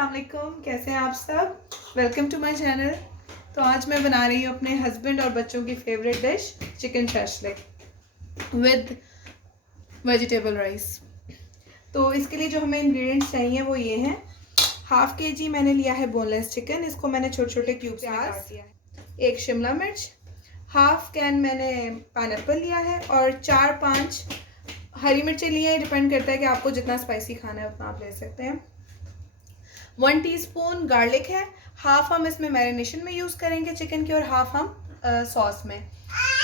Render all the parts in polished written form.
अस्सलाम वालेकुम, कैसे हैं आप सब। Welcome to my channel. तो आज मैं बना रही हूँ अपने हस्बैंड और बच्चों की favourite dish chicken shashlik with vegetable rice. तो इसके लिए जो हमें इंग्रेडिएंट्स चाहिए वो ये हैं। 1/2 kg मैंने लिया है बोनलेस चिकन, इसको मैंने छोटे छोटे क्यूब्स में काट दिया है। 1 शिमला मिर्च, 1/2 कैन मैंने पाइनएप्पल लिया है और 4-5 हरी मिर्चें ली है। डिपेंड करता है कि आपको जितना स्पाइसी खाना है उतना आप ले सकते हैं। 1 टीस्पून गार्लिक है। हाफ हम इसमें मैरिनेशन में यूज़ करेंगे चिकन की और हाफ हम सॉस में।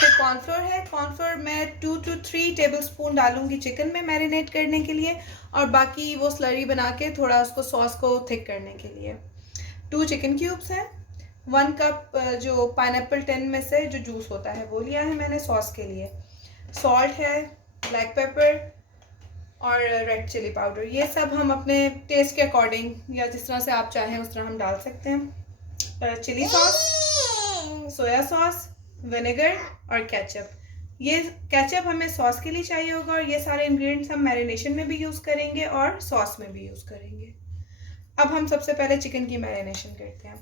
फिर कॉर्नफ्लोर है। कॉर्नफ्लोर मैं 2 to 3 टेबलस्पून डालूंगी चिकन में मैरिनेट करने के लिए और बाकी वो स्लरी बना के थोड़ा उसको सॉस को थिक करने के लिए। 2 चिकन क्यूब्स हैं। 1 कप जो पाइनएप्पल टिन में से जो जूस होता है वो लिया है मैंने सॉस के लिए। सॉल्ट है, ब्लैक पेपर और रेड चिली पाउडर। ये सब हम अपने टेस्ट के अकॉर्डिंग या जिस तरह से आप चाहें उस तरह हम डाल सकते हैं। Chilli sauce, soya sauce, vinegar और केचप। ये केचप हमें सॉस के लिए चाहिए होगा और ये सारे इंग्रेडिएंट्स हम मैरिनेशन में भी यूज़ करेंगे और सॉस में भी यूज़ करेंगे। अब हम सबसे पहले चिकन की मैरिनेशन करते हैं।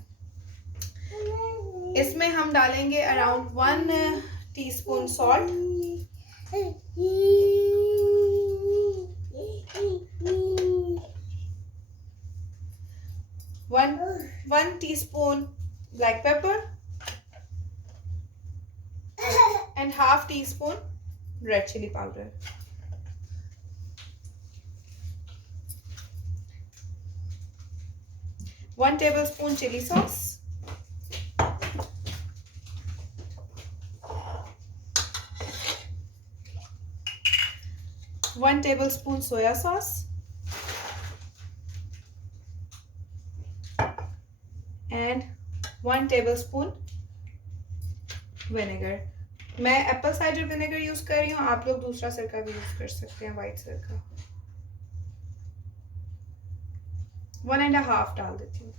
इसमें हम डालेंगे around 1 teaspoon salt, 1 teaspoon black pepper and 1/2 teaspoon red chili powder. 1 tablespoon chili sauce, 1 tablespoon soya sauce and 1 tablespoon vinegar. मैं एप्पल साइडर विनेगर यूज़ कर रही हूँ, आप लोग दूसरा सिरका भी यूज़ कर सकते हैं, वाइट सिरका। 1.5 डाल देती हूँ।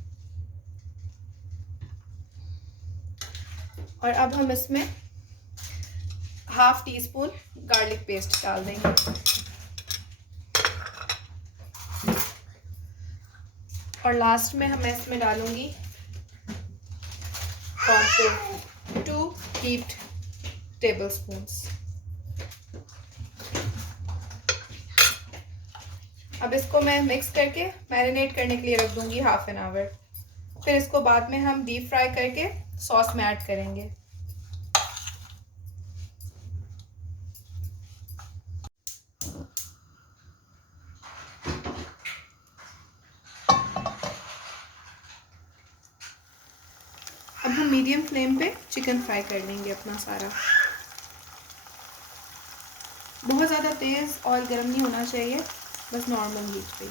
और अब हम इसमें 1/2 टीस्पून गार्लिक पेस्ट डाल देंगे और लास्ट में मैं इसमें डालूंगी कॉर्नफ्लोर 2 हीप्ड टेबलस्पून्स। अब इसको मैं मिक्स करके मैरिनेट करने के लिए रख दूंगी 1/2 एन आवर। फिर इसको बाद में हम डीप फ्राई करके सॉस में ऐड करेंगे। अब हम मीडियम फ्लेम पे चिकन फ्राई कर लेंगे अपना सारा। बहुत ज़्यादा तेज़ ऑयल गर्म नहीं होना चाहिए, बस नॉर्मल हीट पे,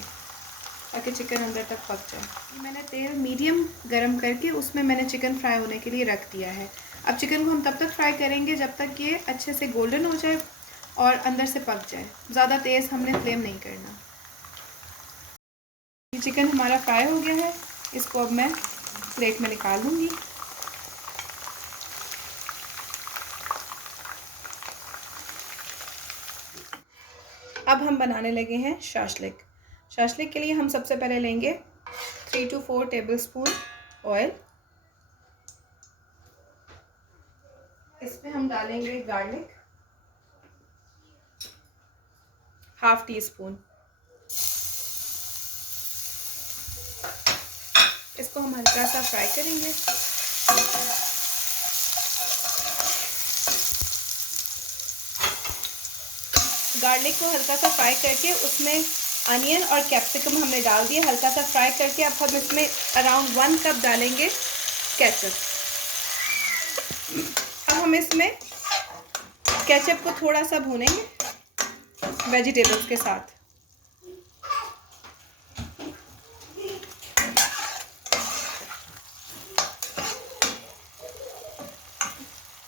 ताकि चिकन अंदर तक पक जाए। मैंने तेल मीडियम गरम करके उसमें मैंने चिकन फ्राई होने के लिए रख दिया है। अब चिकन को हम तब तक फ्राई करेंगे जब तक ये अच्छे से गोल्डन हो जाए और अंदर से पक जाए। ज़्यादा तेज़ हमने फ्लेम नहीं करना। ये चिकन हमारा फ्राई हो गया है, इसको अब मैं प्लेट में निकाल लूँगी। अब हम बनाने लगे हैं शाशलिक। शाशलिक के लिए हम सबसे पहले लेंगे 3 to 4 टेबलस्पून ऑयल। इसमें हम डालेंगे गार्लिक 1/2 टीस्पून। इसको हम हल्का सा फ्राई करेंगे। गार्लिक को हल्का सा फ्राई करके उसमें अनियन और कैप्सिकम हमने डाल दिए, हल्का सा फ्राई करके। अब हम इसमें अराउंड 1 कप डालेंगे केचप। अब हम इसमें केचप को थोड़ा सा भूनेंगे वेजिटेबल्स के साथ।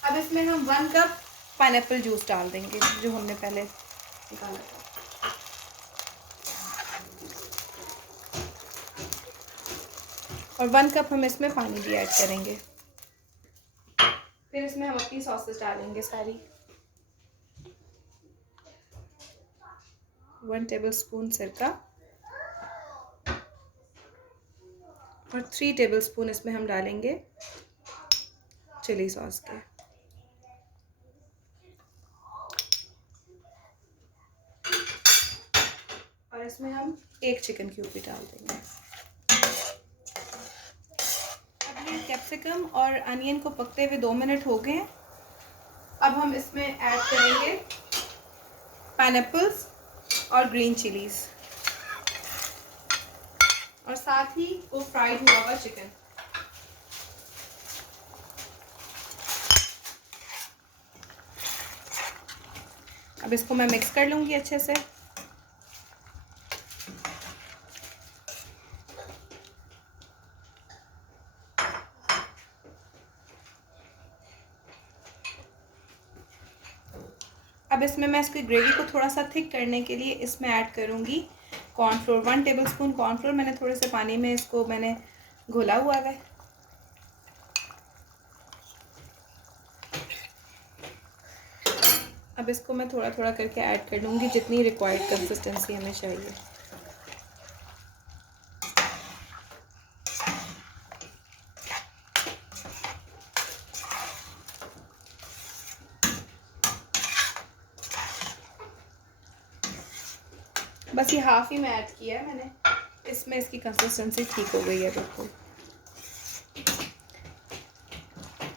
अब इसमें हम 1 कप पाइनएप्पल जूस डाल देंगे जो हमने पहले निकाला था। और 1 कप हम इसमें पानी भी ऐड करेंगे। फिर इसमें हम अपनी सॉसेस डालेंगे सारी। 1 टेबलस्पून सिरका, और 3 टेबलस्पून इसमें हम डालेंगे चिली सॉस के। और इसमें हम 1 चिकन क्यूब भी डाल देंगे। अब ये कैप्सिकम और अनियन को पकते हुए 2 मिनट हो गए हैं। अब हम इसमें ऐड करेंगे पाइनएप्पल्स और ग्रीन चिलीज और साथ ही वो फ्राइड हुआ हुआ चिकन। अब इसको मैं मिक्स कर लूँगी अच्छे से। अब इसमें मैं इसकी ग्रेवी को थोड़ा सा थिक करने के लिए इसमें ऐड करूँगी कॉर्नफ्लोर। 1 टेबलस्पून कॉर्नफ्लोर मैंने थोड़े से पानी में इसको मैंने घोला हुआ है। अब इसको मैं थोड़ा थोड़ा करके ऐड कर लूँगी जितनी रिक्वायर्ड कंसिस्टेंसी हमें चाहिए। बस ये हाफ ही मैं ऐड किया है मैंने, इसमें इसकी कंसिस्टेंसी ठीक हो गई है बिल्कुल।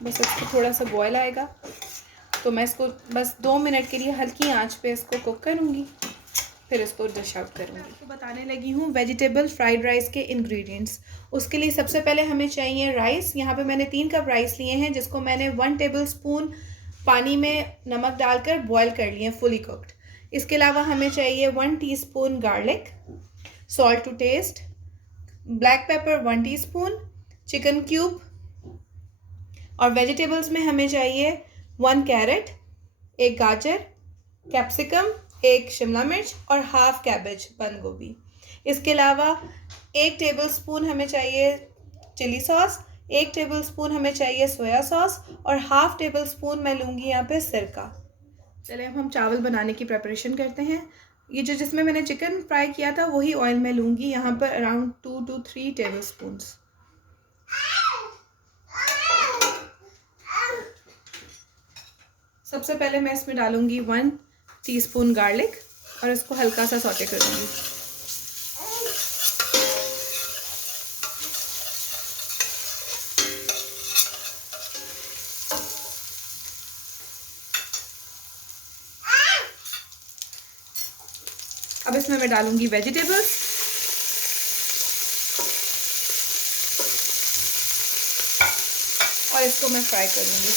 बस इसको थोड़ा सा बॉयल आएगा तो मैं इसको बस 2 मिनट के लिए हल्की आंच पे इसको कुक करूँगी, फिर इसको डिश आउट करूँगी। आपको बताने लगी हूँ वेजिटेबल फ्राइड राइस के इंग्रेडिएंट्स। उसके लिए सबसे पहले हमें चाहिए राइस। यहाँ पे मैंने 3 कप राइस लिए हैं जिसको मैंने 1 टेबलस्पून पानी में नमक डालकर बॉयल कर लिए फुली कुक्ड। इसके अलावा हमें चाहिए 1 teaspoon garlic, salt to taste, black pepper 1 teaspoon, chicken cube और वेजिटेबल्स में हमें चाहिए 1 कैरेट, 1 गाजर, कैप्सिकम, 1 शिमला मिर्च और हाफ कैबेज बंद गोभी। इसके अलावा 1 टेबलस्पून हमें चाहिए चिली सॉस, 1 टेबलस्पून हमें चाहिए सोया सॉस और हाफ टेबलस्पून मैं लूँगी यहाँ पे सिरका। चलिए अब हम चावल बनाने की प्रिपरेशन करते हैं। ये जो जिसमें मैंने चिकन फ्राई किया था वही ऑयल मैं लूँगी यहाँ पर अराउंड 2 to 3 टेबलस्पून्स। सबसे पहले मैं इसमें डालूँगी 1 टीस्पून गार्लिक और इसको हल्का सा सौटे करूँगी। अब इसमें मैं डालूंगी वेजिटेबल्स। और इसको मैं फ्राई करूंगी।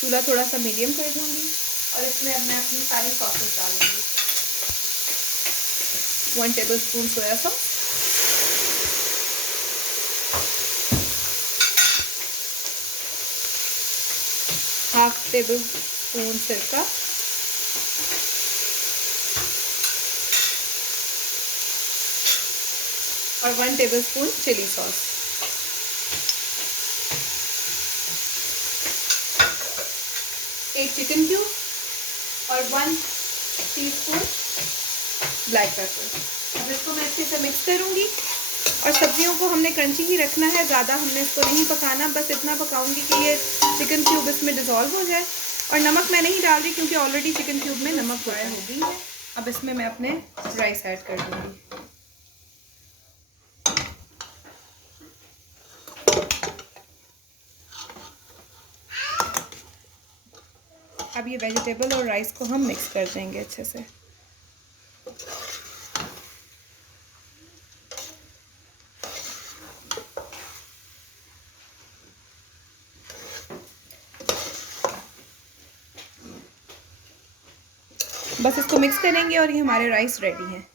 चूल्हा थोड़ा सा मीडियम कर दूंगी और इसमें अब मैं अपनी सारी सॉसेस डालूंगी। 1 tablespoon soya sauce, half tablespoon सिरका, और 1 टेबलस्पून चिली सॉस। एक चिकन क्यूब और 1 टीस्पून ब्लैक पेपर। अब इसको मैं अच्छे से मिक्स करूंगी और सब्जियों को हमने क्रंची ही रखना है, ज़्यादा हमने इसको नहीं पकाना। बस इतना पकाऊंगी कि ये चिकन क्यूब इसमें डिज़ोल्व हो जाए। और नमक मैं नहीं डाल रही क्योंकि ऑलरेडी चिकन क्यूब में नमक फ्राई हो गई है। अब इसमें मैं अपने राइस ऐड कर दूंगी। अब ये वेजिटेबल और राइस को हम मिक्स कर देंगे अच्छे से। बस इसको मिक्स करेंगे और ये हमारे राइस रेडी हैं।